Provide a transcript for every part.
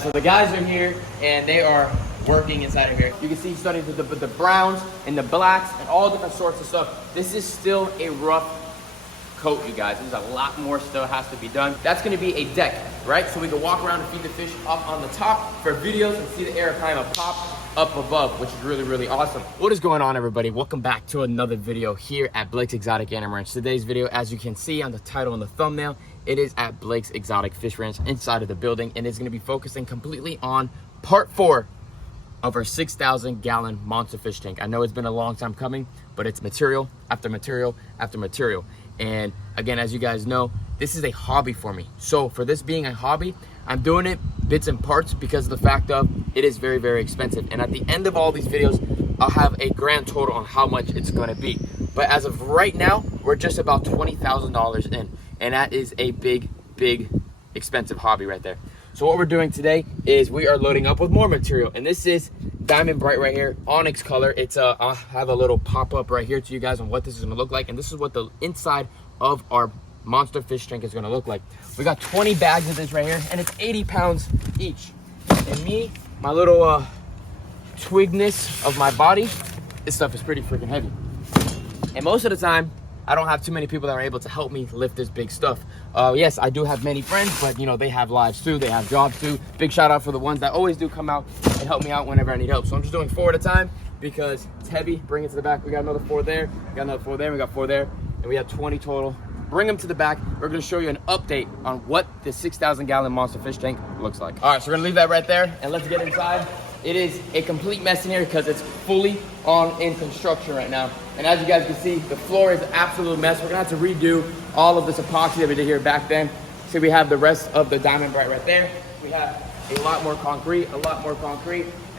So the guys are here and they are working inside of here. You can see starting with the browns and the blacks and all different sorts of stuff. This is still a rough coat, you guys. There's a lot more still has to be done. That's gonna be a deck, right? So we can walk around and feed the fish up on the top for videos and see the air kind of pop up above, which is really, really awesome. What is going on, everybody? Welcome back to another video here at Blake's Exotic Animal Ranch. Today's video, as you can see on the title and the thumbnail, it is at Blake's Exotic Fish Ranch inside of the building, and it's gonna be focusing completely on part 4 of our 6,000 gallon monster fish tank. I know it's been a long time coming, but it's material after material after material. And again, as you guys know, this is a hobby for me. So for this being a hobby, I'm doing it bits and parts because of the fact of it is very, very expensive. And at the end of all these videos, I'll have a grand total on how much it's gonna be. But as of right now, we're just about $20,000 in. And that is a big, big, expensive hobby right there. So what we're doing today is we are loading up with more material. And this is Diamond Bright right here, onyx color. It's I'll have a little pop-up right here to you guys on what this is gonna look like. And this is what the inside of our monster fish tank is gonna look like. We got 20 bags of this right here, and it's 80 pounds each. And me, my little twigness of my body, this stuff is pretty freaking heavy. And most of the time, I don't have too many people that are able to help me lift this big stuff. Yes, I do have many friends, but you know, they have lives too, they have jobs too. Big shout out for the ones that always do come out and help me out whenever I need help. So I'm just doing 4 at a time because it's heavy. Bring it to the back. We got another 4 there, we got another 4 there, we got 4 there, and we have 20 total. Bring them to the back. We're gonna show you an update on what the 6,000 gallon monster fish tank looks like. All right, so we're gonna leave that right there and let's get inside. It is a complete mess in here because it's fully in construction right now. And as you guys can see, the floor is an absolute mess. We're gonna have to redo all of this epoxy that we did here back then. So we have the rest of the Diamond Bright right there. We have a lot more concrete, an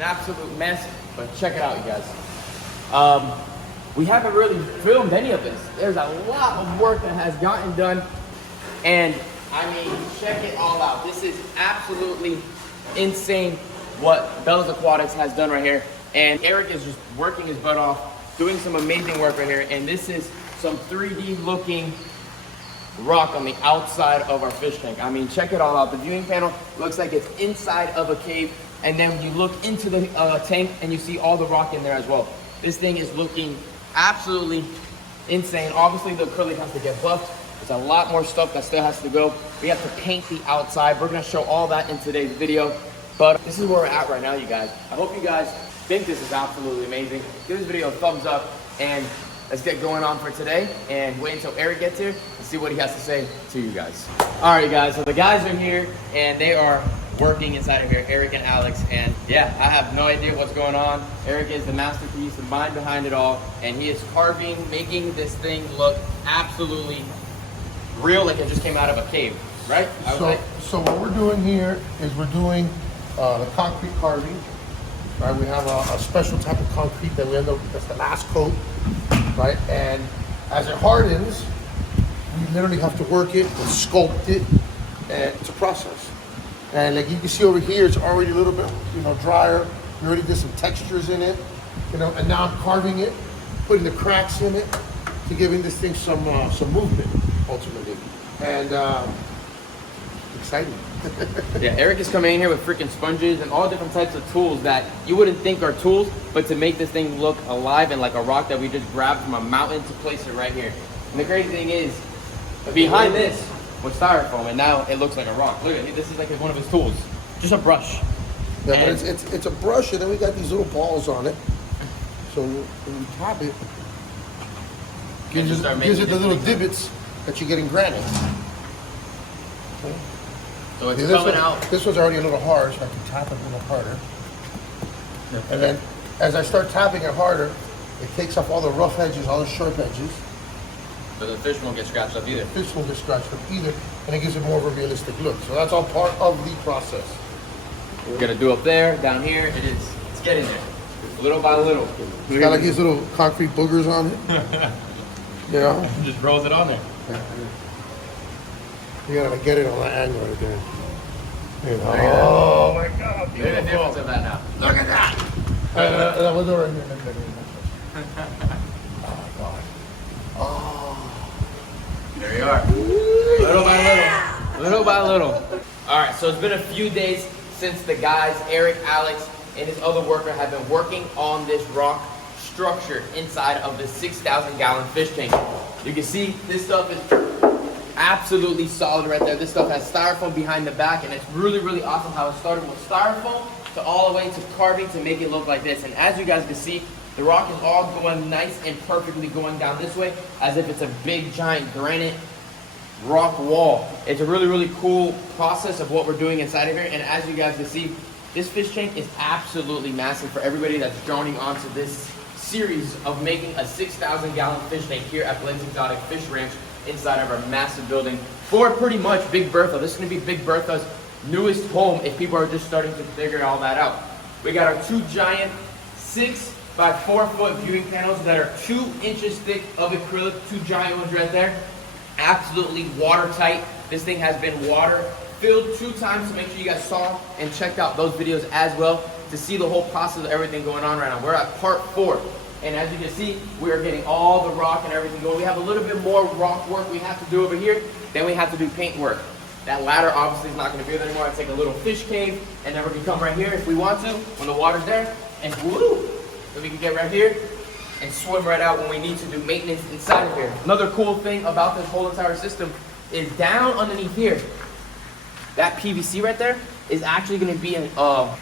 absolute mess, but check it out, you guys. We haven't really filmed any of this. There's a lot of work that has gotten done. And I mean, check it all out. This is absolutely insane what Bella's Aquatics has done right here. And Eric is just working his butt off, doing some amazing work right here. And this is some 3D looking rock on the outside of our fish tank. I mean, check it all out. The viewing panel looks like it's inside of a cave. And then you look into the tank and you see all the rock in there as well. This thing is looking absolutely insane. Obviously the acrylic has to get buffed. There's a lot more stuff that still has to go. We have to paint the outside. We're gonna show all that in today's video. But this is where we're at right now, you guys. I hope you guys think this is absolutely amazing. Give this video a thumbs up and let's get going on for today and wait until Eric gets here and see what he has to say to you guys. All right, you guys, so the guys are here and they are working inside of here, Eric and Alex. And yeah, I have no idea what's going on. Eric is the masterpiece, the mind behind it all. And he is carving, making this thing look absolutely real, like it just came out of a cave, right? So what we're doing here is we're doing the concrete carving. Right, we have a special type of concrete that we end up, that's the last coat, right? And as it hardens, we literally have to work it and sculpt it and to process. And like you can see over here, it's already a little bit, drier. We already did some textures in it, and now I'm carving it, putting the cracks in it to giving this thing some movement, ultimately. And exciting. Yeah, Eric is coming in here with freaking sponges and all different types of tools that you wouldn't think are tools, but to make this thing look alive and like a rock that we just grabbed from a mountain to place it right here. And the crazy thing is, behind this was styrofoam, and now it looks like a rock. Look at it, this is like one of his tools, just a brush. Yeah, and but it's a brush, and then we got these little balls on it. So when you tap it, gives it the little divots that you get in granite. Okay. So it's coming out. This one's already a little hard, so I can tap it a little harder. And then as I start tapping it harder, it takes off all the rough edges, all the sharp edges. So the fish won't get scratched up either. The fish won't get scratched up either, and it gives it more of a realistic look. So that's all part of the process. We're gonna do up there, down here. It's getting there, little by little. It's got like these little concrete boogers on it. Yeah. Just rolls it on there. You gotta get it on that angle right there. Oh my God! Look at the difference of that now. Look at that! We'll go right here. Oh God. Oh. There you are. Little by little. Little by little. All right, so it's been a few days since the guys, Eric, Alex, and his other worker have been working on this rock structure inside of the 6,000 gallon fish tank. You can see this stuff is absolutely solid right there. This stuff has styrofoam behind the back, and it's really, really awesome how it started with styrofoam to all the way to carving to make it look like this. And as you guys can see, the rock is all going nice and perfectly going down this way as if it's a big giant granite rock wall. It's a really, really cool process of what we're doing inside of here. And as you guys can see, this fish tank is absolutely massive for everybody that's joining onto this series of making a 6,000 gallon fish tank here at Blaine's Exotic Fish Ranch inside of our massive building for pretty much Big Bertha. This is going to be Big Bertha's newest home if people are just starting to figure all that out. We got our two giant 6 by 4 foot viewing panels that are 2 inches thick of acrylic, two giant ones right there. Absolutely watertight. This thing has been water filled 2 times, so make sure you guys saw and checked out those videos as well to see the whole process of everything going on right now. We're at part 4. And as you can see, we are getting all the rock and everything going. We have a little bit more rock work we have to do over here. Then we have to do paint work. That ladder obviously is not going to be there anymore. I take a little fish cave, and then we can come right here if we want to when the water's there, and woo! So we can get right here and swim right out when we need to do maintenance inside of here. Another cool thing about this whole entire system is down underneath here, that PVC right there is actually going to be an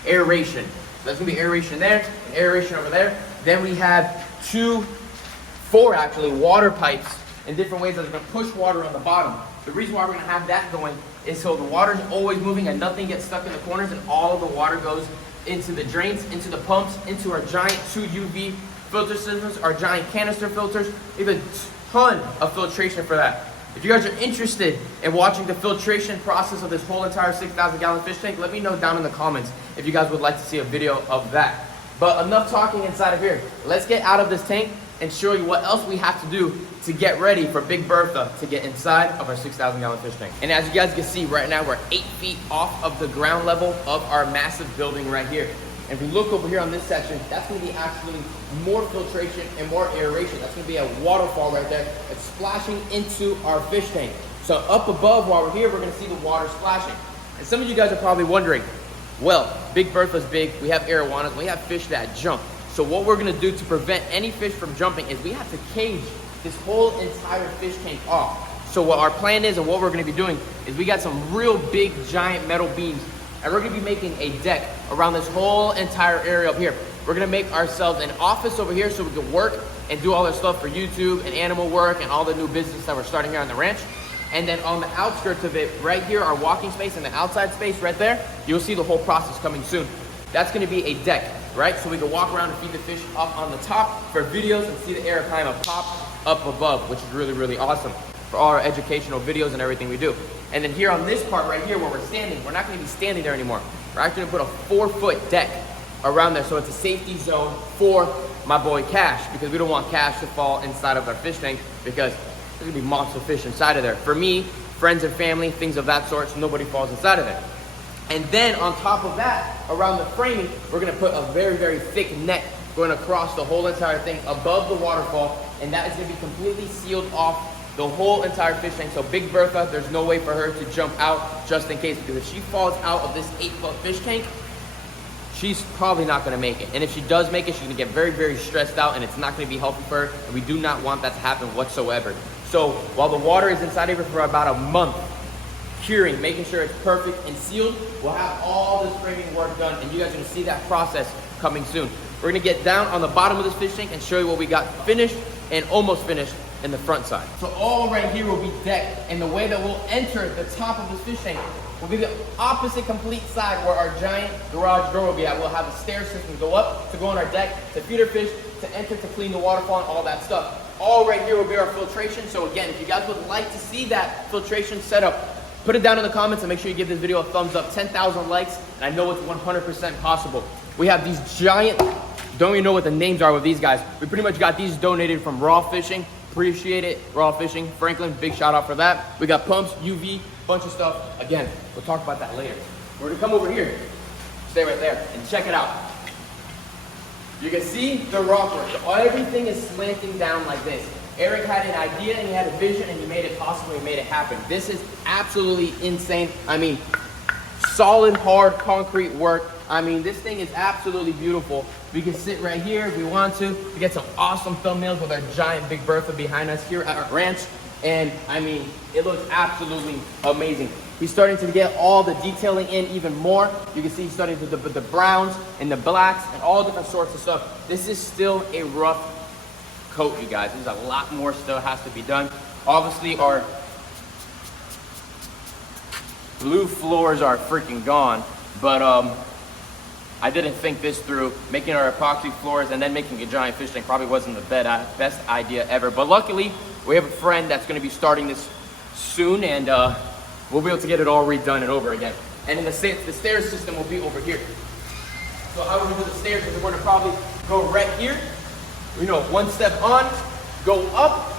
aeration. There's going to be aeration there, and aeration over there. Then we have 4 actually water pipes in different ways that are going to push water on the bottom. The reason why we're going to have that going is so the water is always moving and nothing gets stuck in the corners, and all of the water goes into the drains, into the pumps, into our giant 2 UV filter systems, our giant canister filters. We have a ton of filtration for that. If you guys are interested in watching the filtration process of this whole entire 6,000 gallon fish tank, let me know down in the comments if you guys would like to see a video of that. But enough talking inside of here. Let's get out of this tank and show you what else we have to do to get ready for Big Bertha to get inside of our 6,000 gallon fish tank. And as you guys can see right now, we're 8 feet off of the ground level of our massive building right here. And if we look over here on this section, that's going to be actually more filtration and more aeration. That's going to be a waterfall right there that's splashing into our fish tank. So up above while we're here, we're going to see the water splashing. And some of you guys are probably wondering, well, Big Bertha's big, we have arowanas, we have fish that jump. So what we're gonna do to prevent any fish from jumping is we have to cage this whole entire fish tank off. So what our plan is and what we're gonna be doing is we got some real big giant metal beams, and we're gonna be making a deck around this whole entire area up here. We're gonna make ourselves an office over here so we can work and do all this stuff for YouTube and animal work and all the new business that we're starting here on the ranch. And then on the outskirts of it, right here, our walking space and the outside space right there, you'll see the whole process coming soon. That's gonna be a deck, right? So we can walk around and feed the fish up on the top for videos and see the air kind of pop up above, which is really, really awesome for all our educational videos and everything we do. And then here on this part right here where we're standing, we're not gonna be standing there anymore. We're actually gonna put a 4-foot deck around there so it's a safety zone for my boy Cash, because we don't want Cash to fall inside of our fish tank because there's gonna be monster fish inside of there. For me, friends and family, things of that sort, so nobody falls inside of there. And then on top of that, around the framing, we're gonna put a very, very thick net going across the whole entire thing above the waterfall, and that is gonna be completely sealed off the whole entire fish tank. So Big Bertha, there's no way for her to jump out just in case, because if she falls out of this 8-foot fish tank, she's probably not gonna make it. And if she does make it, she's gonna get very, very stressed out, and it's not gonna be healthy for her, and we do not want that to happen whatsoever. So while the water is inside of it for about a month, curing, making sure it's perfect and sealed, we'll have all this framing work done, and you guys are gonna see that process coming soon. We're gonna get down on the bottom of this fish tank and show you what we got finished and almost finished in the front side. So all right here will be decked, and the way that we'll enter the top of this fish tank will be the opposite complete side where our giant garage door will be at. We'll have a stair system go up to go on our deck, to feed our fish, to enter, to clean the waterfall and all that stuff. All right here will be our filtration. So again, if you guys would like to see that filtration setup, put it down in the comments and make sure you give this video a thumbs up. 10,000 likes, and I know it's 100% possible. We have these giant, don't even know what the names are with these guys. We pretty much got these donated from Raw Fishing. Appreciate it, Raw Fishing. Franklin, big shout out for that. We got pumps, UV, bunch of stuff. Again, we'll talk about that later. We're gonna come over here, stay right there, and check it out. You can see the rock work. Everything is slanting down like this. Eric had an idea and he had a vision and he made it possible, he made it happen. This is absolutely insane. I mean, solid, hard concrete work. I mean, this thing is absolutely beautiful. We can sit right here if we want to. We get some awesome thumbnails with our giant Big Bertha behind us here at our ranch. And I mean, it looks absolutely amazing. He's starting to get all the detailing in even more. You can see he's starting to the browns and the blacks and all different sorts of stuff. This is still a rough coat, you guys. There's a lot more still has to be done. Obviously, our blue floors are freaking gone, but I didn't think this through. Making our epoxy floors and then making a giant fish tank probably wasn't the best idea ever. But luckily, we have a friend that's going to be starting this soon, and we'll be able to get it all redone and over again. And then the stairs system will be over here. So how we're going to do the stairs is we're going to probably go right here. You know, one step on, go up,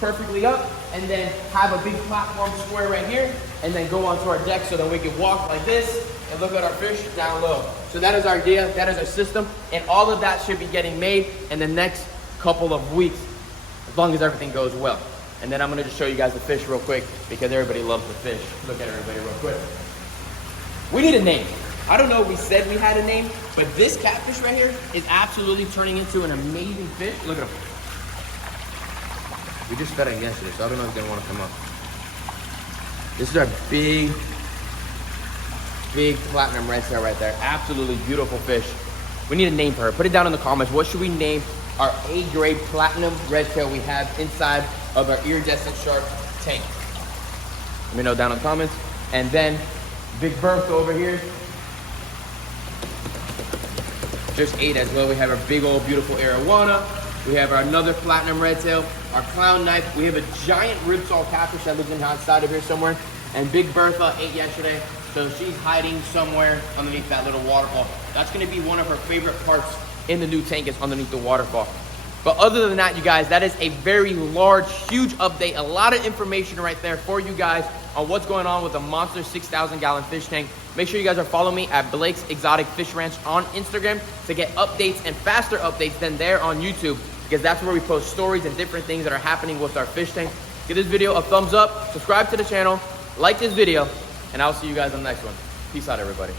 perfectly up, and then have a big platform square right here, and then go onto our deck so that we can walk like this and look at our fish down low. So that is our idea, that is our system, and all of that should be getting made in the next couple of weeks, as long as everything goes well. And then I'm gonna just show you guys the fish real quick, because everybody loves the fish. Look at everybody real quick. We need a name. I don't know if we said we had a name, but this catfish right here is absolutely turning into an amazing fish. Look at him. We just fed him yesterday, so I don't know if he's gonna wanna come up. This is our big platinum red tail right there. Absolutely beautiful fish. We need a name for her. Put it down in the comments. What should we name our A-grade platinum red tail we have inside of our iridescent shark tank? Let me know down in the comments. And then Big Bertha over here just ate as well. We have our big old beautiful arowana. We have our another platinum red tail, our clown knife. We have a giant ribsalt catfish that lives inside of here somewhere. And Big Bertha ate yesterday, so she's hiding somewhere underneath that little waterfall. That's gonna be one of her favorite parts in the new tank, is underneath the waterfall. But other than that, you guys, that is a very large, huge update. A lot of information right there for you guys on what's going on with the monster 6,000-gallon fish tank. Make sure you guys are following me at Blake's Exotic Fish Ranch on Instagram to get updates and faster updates than there on YouTube, because that's where we post stories and different things that are happening with our fish tank. Give this video a thumbs up, subscribe to the channel, like this video, and I'll see you guys on the next one. Peace out, everybody.